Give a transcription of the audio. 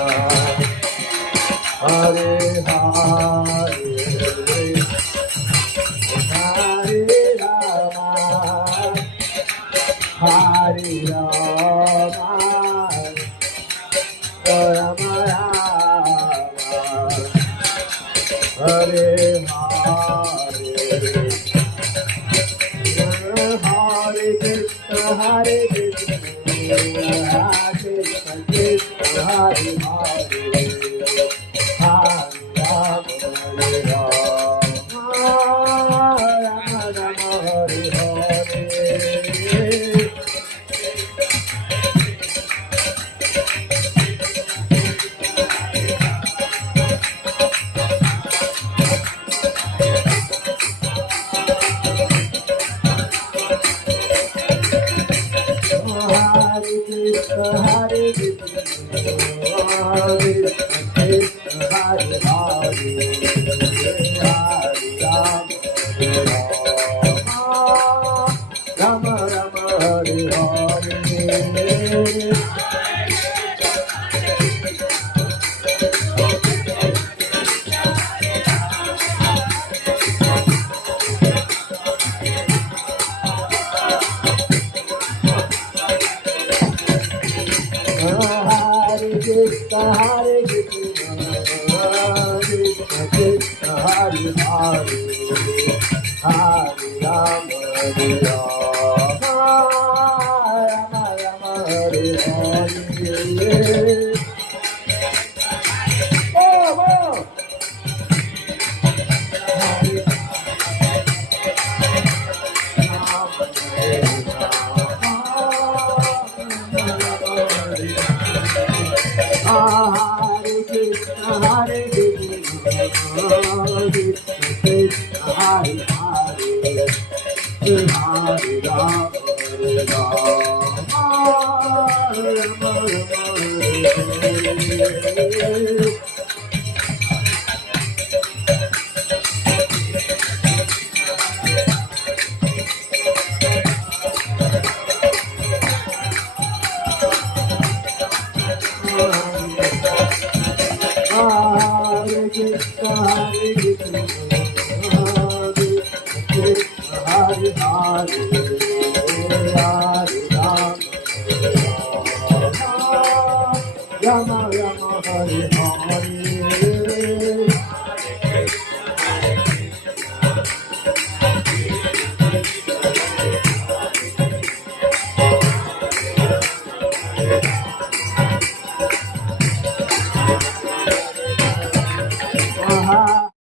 Hare Hare Rama, Rama Rama, Hare Hare, Hare Krishna, Hare Krishna, Krishna Krishna, Hare Hare, Hare Rama, Hare Rama, Rama Rama, Hare Hare. Hare Krishna, Hare Krishna, Krishna Krishna, Hare Hare, Hare Rama, Hare Rama, Rama Rama, Hare Hare. Hare Krishna, Hare Krishna, Krishna Krishna, Hare Hare, Hare Rama, Hare Rama, Rama Rama, Hare Hare. Oh, oh. Hare Rama, Hare Rama, Hare Krishna, Hare Krishna, Krishna Krishna, Hare Hare, Hare Rama, Hare Rama, Rama Rama, Hare Hare. Hare Krishna, Hare Krishna, Krishna Hare Hare, Hare Rama, Rama Rama, Hare Hare.